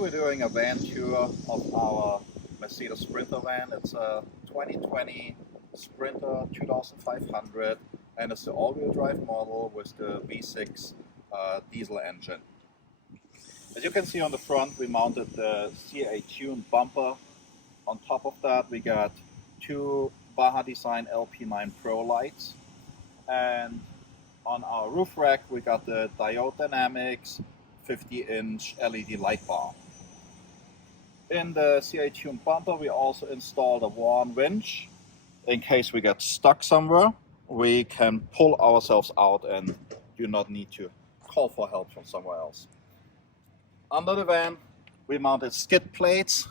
we're doing a van tour of our Mercedes Sprinter van. It's a 2020 Sprinter 2500 and it's the all-wheel drive model with the V6 diesel engine. As you can see on the front, we mounted the CA tuned bumper. On top of that, we got two Baja Design LP9 Pro lights, and on our roof rack we got the Diode Dynamics 50-inch LED light bar. In the CA tuned bumper we also installed a Warn winch. In case we get stuck somewhere, we can pull ourselves out and do not need to call for help from somewhere else. Under the van we mounted skid plates.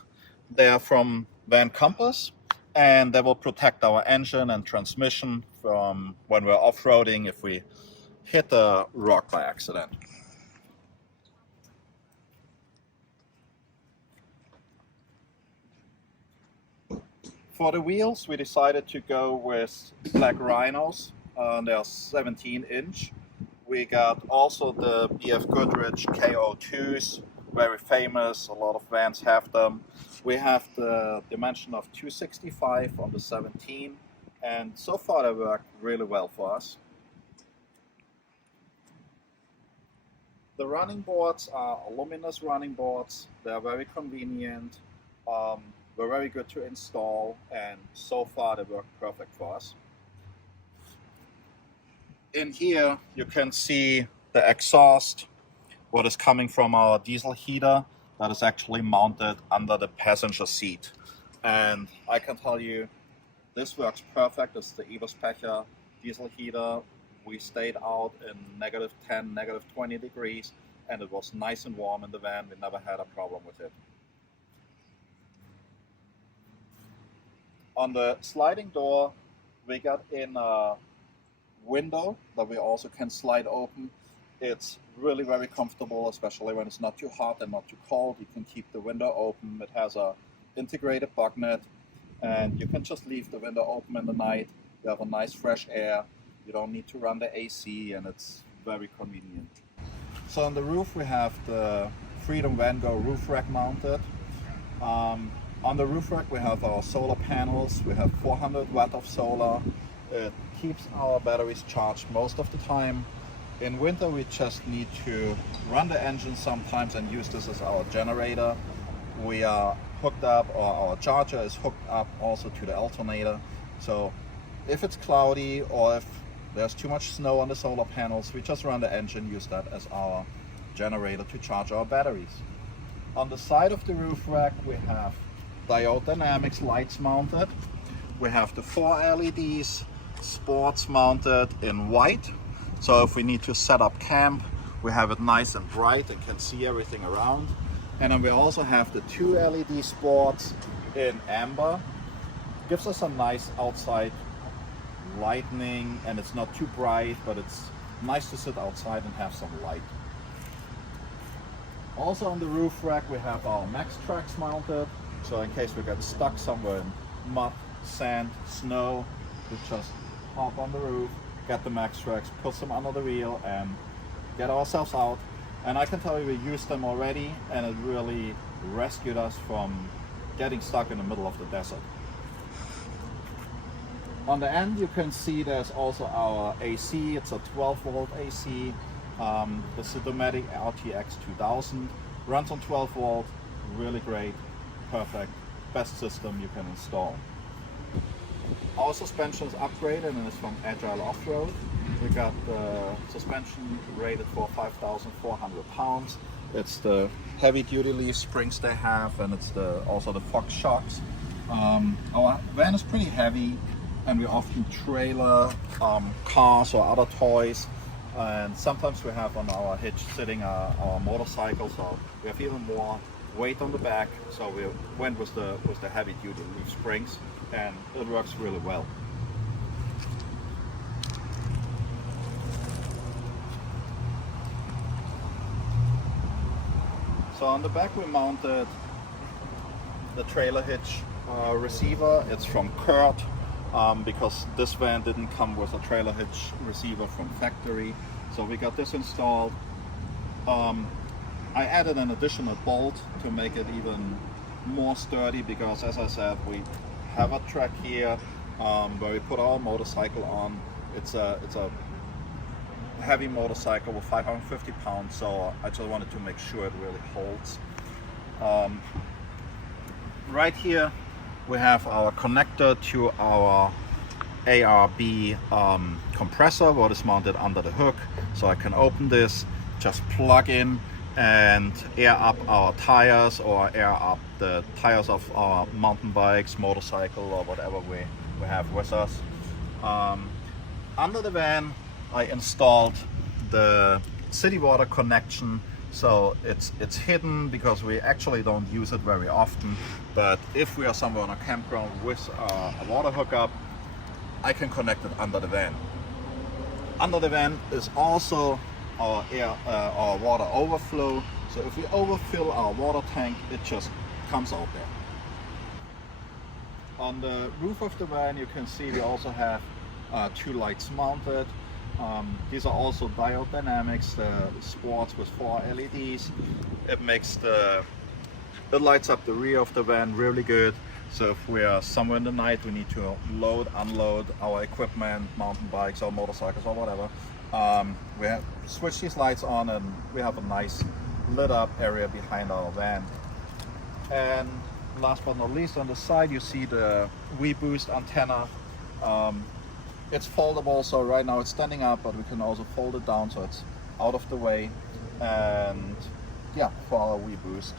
They are from Van Compass and they will protect our engine and transmission from when we're off-roading if we hit a rock by accident. For the wheels, we decided to go with black Rhinos. They're 17-inch. We got also the BF Goodrich KO2s, very famous. A lot of vans have them. We have the dimension of 265 on the 17, and so far they work really well for us. The running boards are aluminous running boards. They are very convenient. They're very good to install, and so far they work perfect for us. In here you can see the exhaust, what is coming from our diesel heater that is actually mounted under the passenger seat. And I can tell you, this works perfect. It's the Eberspacher diesel heater. We stayed out in -10, -20 degrees, and it was nice and warm in the van. We never had a problem with it. On the sliding door, we got in a window that we also can slide open. It's really very comfortable, especially when it's not too hot and not too cold. You can keep the window open. It has a integrated bug net, and you can just leave the window open in the night. You have a nice fresh air. You don't need to run the AC, and it's very convenient. So on the roof we have the Freedom Vango roof rack mounted. On the roof rack we have our solar panels. We have 400 watt of solar. It keeps our batteries charged most of the time. In winter we just need to run the engine sometimes and use this as our generator. We are hooked up, or our charger is hooked up also to the alternator. So if it's cloudy or if there's too much snow on the solar panels, we just run the engine, use that as our generator to charge our batteries. On the side of the roof rack we have Diode Dynamics lights mounted. We have the 4 LEDs sports mounted in white. So if we need to set up camp, we have it nice and bright and can see everything around. And then we also have the 2 LED sports in amber. Gives us a nice outside lighting, and it's not too bright, but it's nice to sit outside and have some light. Also on the roof rack we have our MaxTrax mounted. So in case we get stuck somewhere in mud, sand, snow, we just hop on the roof, get the MaxTrax, put them under the wheel and get ourselves out. And I can tell you we used them already, and it really rescued us from getting stuck in the middle of the desert. On the end you can see there's also our AC. It's a 12-volt AC. It's the Dometic RTX 2000. Runs on 12 volt, really great, perfect, best system you can install. Our suspension is upgraded and it's from Agile Off-Road. We got the suspension rated for 5,400 pounds. It's the heavy duty leaf springs they have, and it's also the Fox shocks. Our van is pretty heavy, and we often trailer cars or other toys, and sometimes we have on our hitch sitting our motorcycle, so we have even more weight on the back. So we went with the heavy duty leaf springs, and it works really well. So on the back we mounted the trailer hitch receiver. It's from Kurt, because this van didn't come with a trailer hitch receiver from factory. So we got this installed. I added an additional bolt to make it even more sturdy because, as I said, we have a track here where we put our motorcycle on. It's a heavy motorcycle with 550 pounds, so I just wanted to make sure it really holds. Right here we have our connector to our ARB compressor, what is mounted under the hook. So I can open this, just plug in and air up our tires or air up the tires of our mountain bikes, motorcycle, or whatever we have with us. Under the van I installed the city water connection, so it's hidden because we actually don't use it very often, but if we are somewhere on a campground with a water hookup, I can connect it under the van. Under the van is also our water overflow, so if we overfill our water tank, it just comes out there. On the roof of the van you can see we also have 2 lights mounted. These are also diode dynamics, the sports with 4 LEDs. It lights up the rear of the van really good. So if we are somewhere in the night, we need to load, unload our equipment, mountain bikes or motorcycles or whatever. We have switch these lights on and we have a nice lit up area behind our van. And last but not least, on the side you see the WeBoost antenna. It's foldable, so right now it's standing up, but we can also fold it down so it's out of the way. And yeah, for our WeBoost.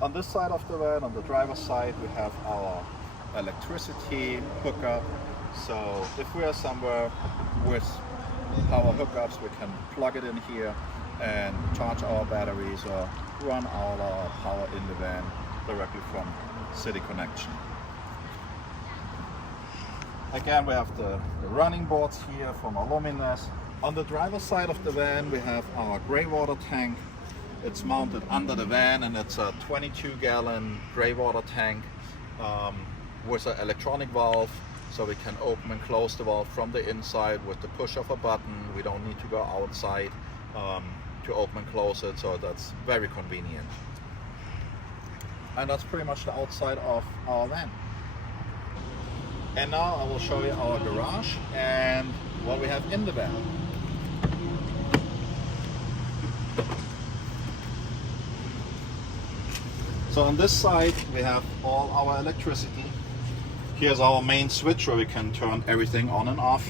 On this side of the van, on the driver's side, we have our electricity hookup. So if we are somewhere with power hookups, we can plug it in here and charge our batteries or run all our power in the van directly from City Connection. Again, we have the running boards here from Aluminous. On the driver's side of the van, we have our gray water tank. It's mounted under the van and it's a 22-gallon gray water tank with an electronic valve, so we can open and close the valve from the inside with the push of a button. We don't need to go outside to open and close it, so that's very convenient. And that's pretty much the outside of our van. And now I will show you our garage and what we have in the van. So on this side we have all our electricity. Here's our main switch where we can turn everything on and off.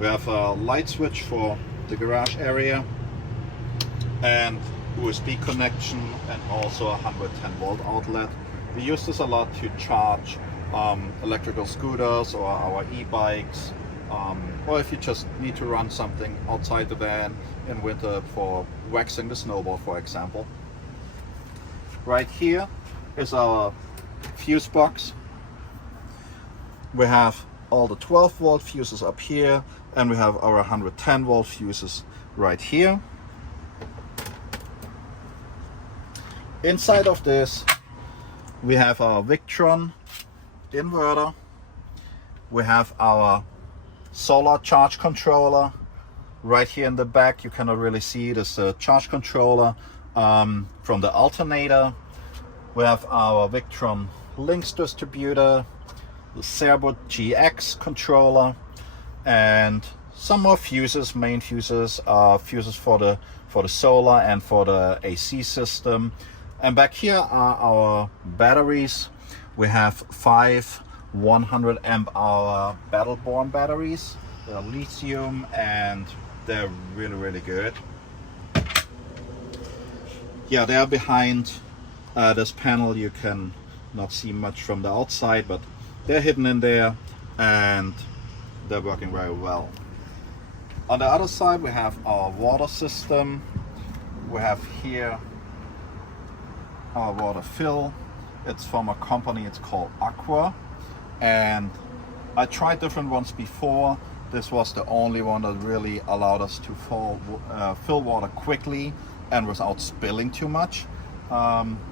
We have a light switch for the garage area and USB connection and also a 110 volt outlet. We use this a lot to charge electrical scooters or our e-bikes, or if you just need to run something outside the van in winter for waxing the snowboard, for example. Right here is our fuse box. We have all the 12 volt fuses up here and we have our 110 volt fuses right here. Inside of this we have our Victron inverter. We have our solar charge controller. Right here in the back you cannot really see it, is a charge controller from the alternator. We have our Victron Lynx distributor, the Cerbot GX controller, and some more fuses, main fuses, fuses for the solar and for the AC system. And back here are our batteries. We have 5 100 amp hour Battle-Born batteries. They're lithium and they're really good. Yeah, they are behind this panel. You can not see much from the outside, but they're hidden in there and they're working very well. On the other side we have our water system. We have here our water fill. It's from a company, it's called Aqua, and I tried different ones before. This was the only one that really allowed us to fill water quickly and without spilling too much.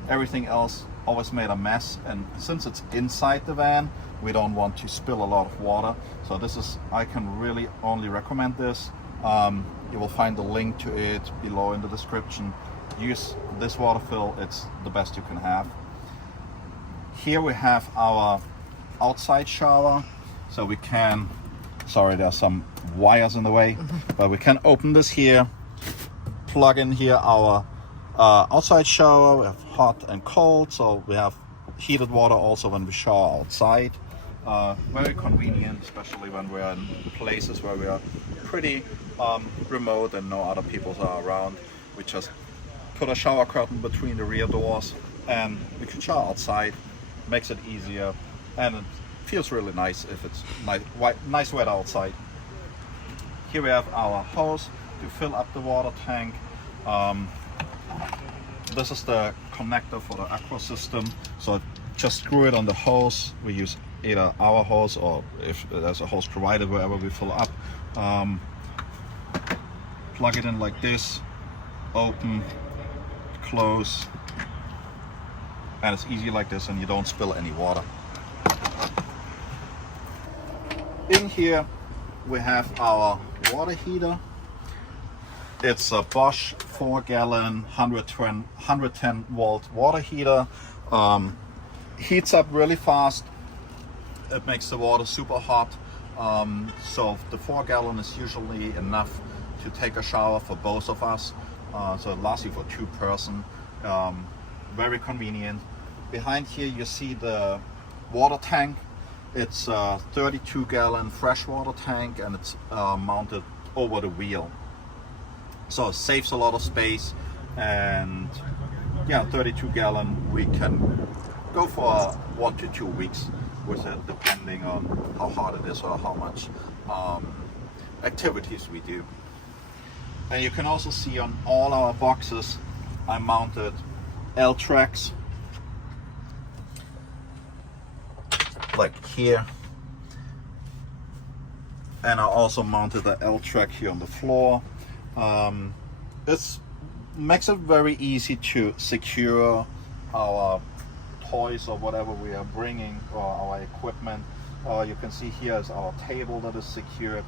Everything else always made a mess, and since it's inside the van we don't want to spill a lot of water. So this is, I can really only recommend this. You will find the link to it below in the description. Use this water fill, it's the best you can have. Here we have our outside shower, so we can, sorry there's some wires in the way, but we can open this here, plug in here our outside shower. We have hot and cold, so we have heated water also when we shower outside. Very convenient, especially when we're in places where we are pretty remote and no other people are around. We just put a shower curtain between the rear doors and we can shower outside. Makes it easier, and it feels really nice if it's nice weather outside. Here we have our hose to fill up the water tank. This is the connector for the aqua system, so just screw it on the hose. We use either our hose or if there's a hose provided wherever we fill up. Plug it in like this, open, close, and it's easy like this and you don't spill any water. In here we have our water heater. It's a Bosch 4-gallon 110 volt water heater. Heats up really fast. It makes the water super hot. So the 4-gallon is usually enough to take a shower for both of us. So it lasts you for 2 person. Very convenient. Behind here you see the water tank. It's a 32-gallon freshwater tank and it's mounted over the wheel. So it saves a lot of space, and yeah, 32-gallon we can go for 1 to 2 weeks with it, depending on how hard it is or how much activities we do. And you can also see on all our boxes I mounted L-tracks like here, and I also mounted the L-track here on the floor. It makes it very easy to secure our toys or whatever we are bringing, or our equipment. You can see here is our table that is secured.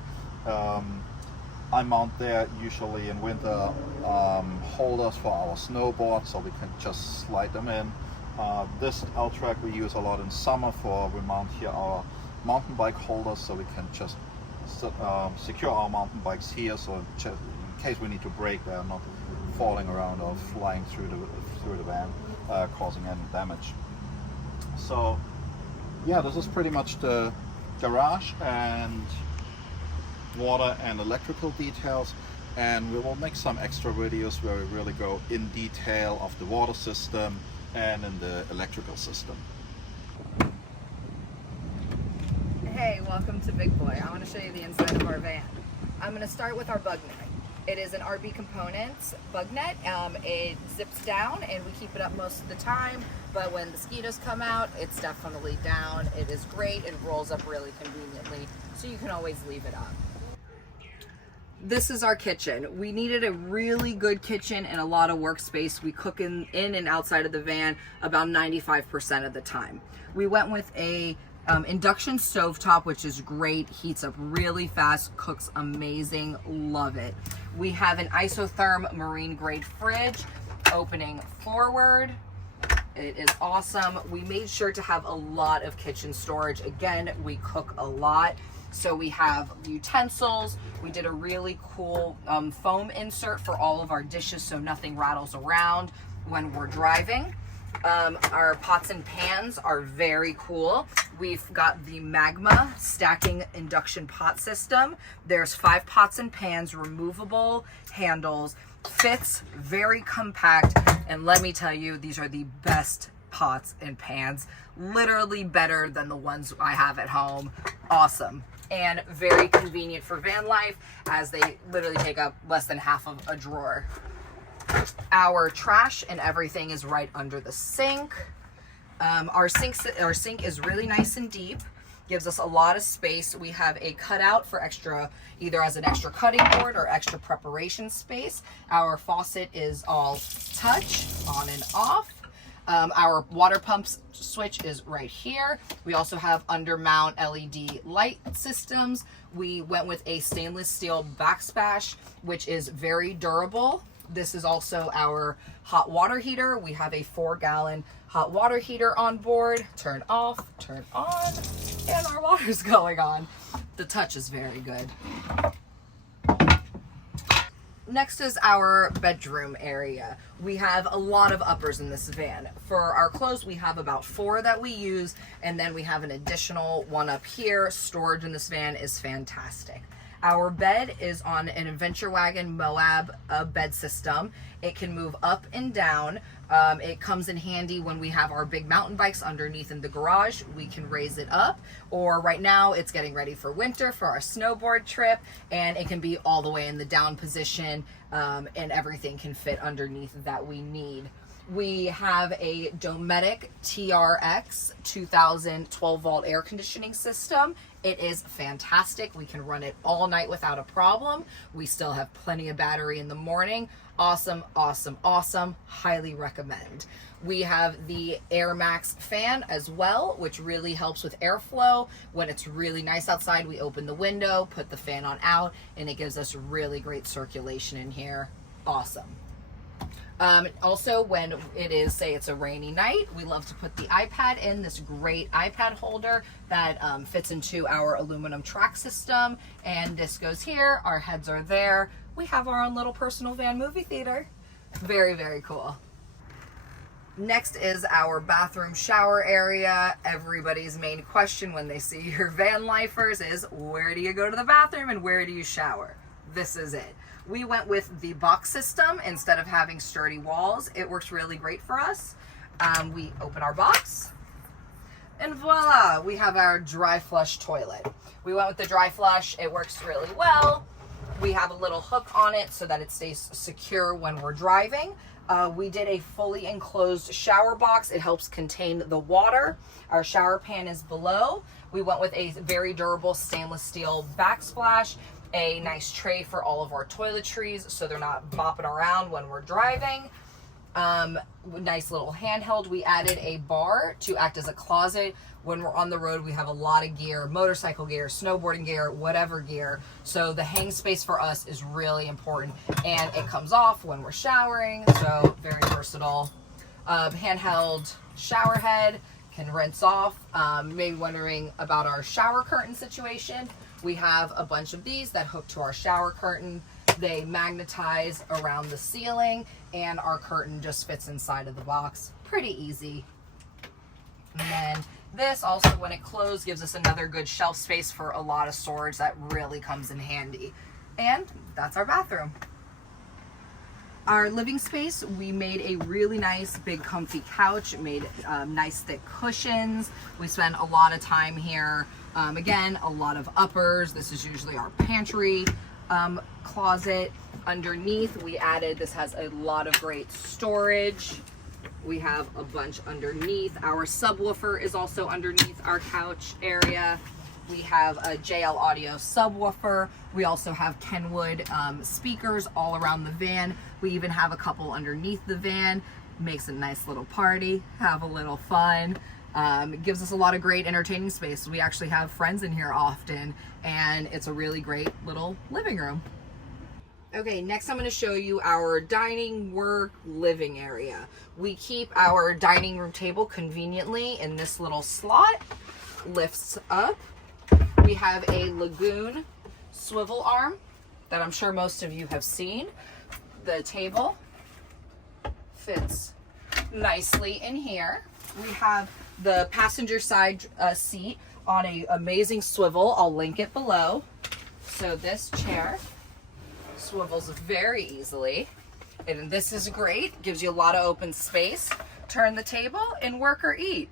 I mount there usually in winter holders for our snowboard, so we can just slide them in. This L-track we use a lot in summer for, we mount here our mountain bike holders, so we can just secure our mountain bikes here, so in case we need to brake, they're not falling around or flying through the van, causing any damage. So yeah, this is pretty much the garage and water and electrical details, and we will make some extra videos where we really go in detail of the water system and in the electrical system. Hey, welcome to Big Boy. I want to show you the inside of our van. I'm going to start with our bug net. It is an RB Components bug net. It zips down and we keep it up most of the time, but when mosquitoes come out, it's definitely down. It is great. It rolls up really conveniently, so you can always leave it up. This is our kitchen. We needed a really good kitchen and a lot of workspace. We cook in and outside of the van about 95% of the time. We went with a induction stovetop, which is great, heats up really fast, cooks amazing, love it. We have an isotherm marine grade fridge, opening forward. It is awesome. We made sure to have a lot of kitchen storage. Again, we cook a lot, so we have utensils. We did a really cool foam insert for all of our dishes so nothing rattles around when we're driving. Our pots and pans are very cool. We've got the Magma stacking induction pot system. There's 5 pots and pans, removable handles, fits, very compact, and let me tell you, these are the best pots and pans, literally better than the ones I have at home. Awesome. And very convenient for van life, as they literally take up less than half of a drawer. Our trash and everything is right under the sink. Our sink is really nice and deep, gives us a lot of space. We have a cutout for extra, either as an extra cutting board or extra preparation space. Our faucet is all touch, on and off. Our water pump switch is right here. We also have undermount LED light systems. We went with a stainless steel backsplash, which is very durable. This is also our hot water heater. We have a 4-gallon hot water heater on board. Turn off, turn on, and our water's going on. The touch is very good. Next is our bedroom area. We have a lot of uppers in this van. For our clothes, we have about 4 that we use, and then we have an additional one up here. Storage in this van is fantastic. Our bed is on an Adventure Wagon Moab bed system. It can move up and down. It comes in handy when we have our big mountain bikes underneath in the garage. We can raise it up, or right now it's getting ready for winter for our snowboard trip, and it can be all the way in the down position, and everything can fit underneath that we need. We have a Dometic TRX 2000 12-volt air conditioning system. It is fantastic. We can run it all night without a problem. We still have plenty of battery in the morning. Awesome, awesome, awesome. Highly recommend. We have the Air Max fan as well, which really helps with airflow. When it's really nice outside, we open the window, put the fan on out, and it gives us really great circulation in here. Awesome. Also, when it is, say it's a rainy night, we love to put the iPad in this great iPad holder that fits into our aluminum track system. And this goes here, our heads are there. We have our own little personal van movie theater. Very, very cool. Next is our bathroom shower area. Everybody's main question when they see your van lifers is, where do you go to the bathroom and where do you shower? This is it. We went with the box system instead of having sturdy walls. It works really great for us. We open our box, and voila, we have our dry flush toilet. We went with the dry flush. It works really well. We have a little hook on it so that it stays secure when we're driving. We did a fully enclosed shower box. It helps contain the water. Our shower pan is below. We went with a very durable stainless steel backsplash, a nice tray for all of our toiletries so they're not bopping around when we're driving. Nice little handheld. We added a bar to act as a closet. When we're on the road, we have a lot of gear, motorcycle gear, snowboarding gear, whatever gear. So the hang space for us is really important, and it comes off when we're showering, so very versatile. Handheld shower head, can rinse off. Maybe wondering about our shower curtain situation. We have a bunch of these that hook to our shower curtain. They magnetize around the ceiling, and our curtain just fits inside of the box. Pretty easy. And then this also, when it closed, gives us another good shelf space for a lot of storage that really comes in handy. And that's our bathroom. Our living space, we made a really nice big comfy couch. It made nice thick cushions. We spend a lot of time here. Again, a lot of uppers. This is usually our pantry closet. Underneath, we added, this has a lot of great storage. We have a bunch underneath. Our subwoofer is also underneath our couch area. We have a JL Audio subwoofer. We also have Kenwood speakers all around the van. We even have a couple underneath the van. Makes a nice little party, have a little fun. It gives us a lot of great entertaining space. We actually have friends in here often, and it's a really great little living room. Okay, next I'm going to show you our dining, work, living area. We keep our dining room table conveniently in this little slot. Lifts up. We have a Lagoon swivel arm that I'm sure most of you have seen. The table fits nicely in here. We have the passenger side seat on an amazing swivel. I'll link it below. So this chair swivels very easily, and this is great. Gives you a lot of open space. Turn the table and work or eat.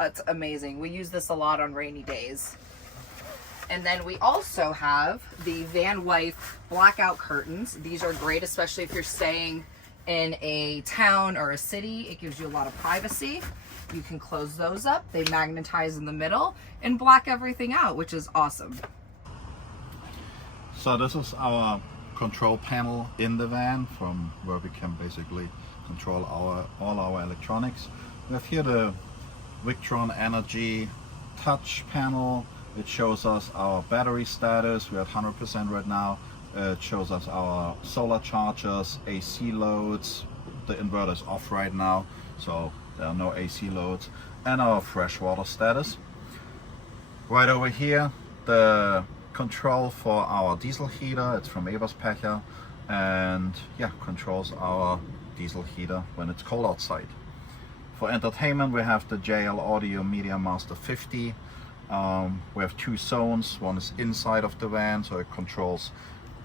It's amazing. We use this a lot on rainy days. And then we also have the Van Wife blackout curtains. These are great, especially if you're staying in a town or a city. It gives you a lot of privacy. You can close those up. They magnetize in the middle and block everything out, which is awesome. So this is our control panel in the van, from where we can basically control all our electronics. We have here the Victron Energy touch panel. It shows us our battery status. We're at 100% right now. It shows us our solar chargers, AC loads. The inverter is off right now, so there are no AC loads. And our freshwater status. Right over here, the control for our diesel heater. It's from Everspecher, and yeah, controls our diesel heater when it's cold outside. For entertainment, we have the JL Audio Media Master 50. We have two zones. One is inside of the van, so it controls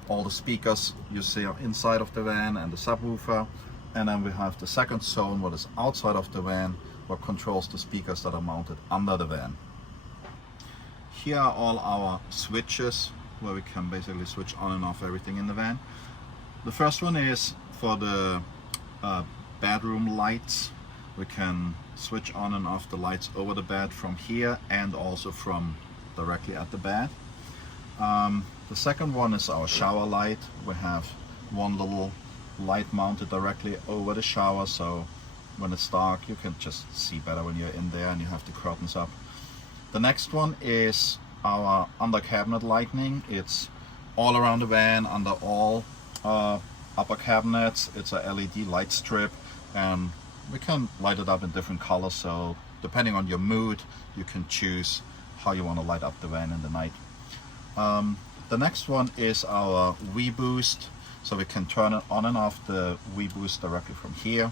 all the speakers you see inside of the van and the subwoofer. And then we have the second zone, what is outside of the van, what controls the speakers that are mounted under the van. Here are all our switches, where we can basically switch on and off everything in the van. The first one is for the bedroom lights. We can switch on and off the lights over the bed from here and also from directly at the bed. The second one is our shower light. We have one little light mounted directly over the shower, so when it's dark you can just see better when you're in there and you have the curtains up. The next one is our under cabinet lighting. It's all around the van, under all upper cabinets. It's a LED light strip, and we can light it up in different colors, so depending on your mood you can choose how you want to light up the van in the night. The next one is our V-Boost, so we can turn it on and off the V-Boost directly from here.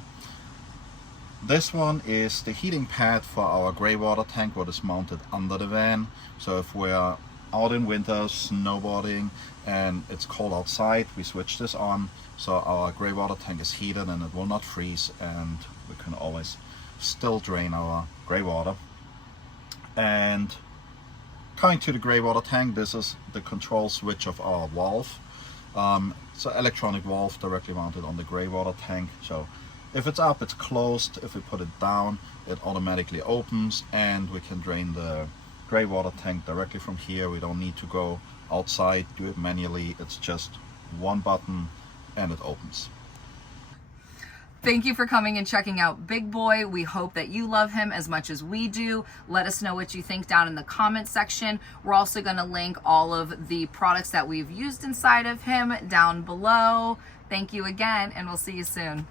This one is the heating pad for our grey water tank, what is mounted under the van. So if we're out in winter snowboarding and it's cold outside, we switch this on, so our grey water tank is heated and it will not freeze, and we can always still drain our grey water. And coming to the grey water tank, this is the control switch of our valve. It's an electronic valve directly mounted on the grey water tank. So if it's up, it's closed. If we put it down, it automatically opens, and we can drain the grey water tank directly from here. We don't need to go outside, do it manually. It's just one button and it opens. Thank you for coming and checking out Big Boy. We hope that you love him as much as we do. Let us know what you think down in the comment section. We're also going to link all of the products that we've used inside of him down below. Thank you again, and we'll see you soon.